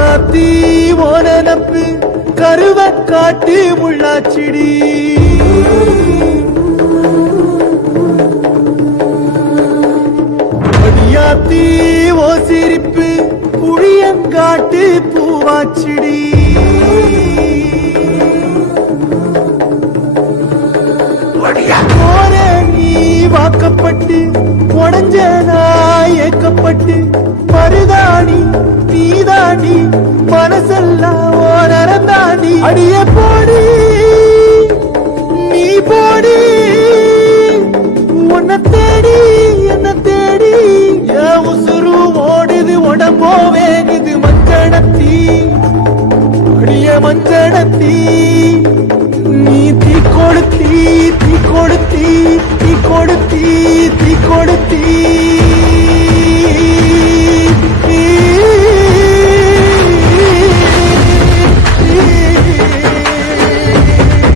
ராசாத்தி ஓன நப்பு கருவ காட்டு முள்ளாச்சிடி அடியாத்தி ஓ சிரிப்பு புளியங்காட்டு பூவாச்சிடி போற நீ வாக்கப்பட்டு உடஞ்ச நாய் ஏக்கப்பட்டு மருதாணி நீதாண்டி மனசெல்லாம் ஓரந்தாண்டி அடிய போடி நீ போடி உன்னை தேடி என்ன தேடி என் உசுரு ஓடுது உடம்போ வேகுது மஞ்சனத்தி அடிய மஞ்சனத்தி நீ தீ கொடுத்தி தீ கொடுத்தி தீ கொடுத்தி தீ கொடுத்தி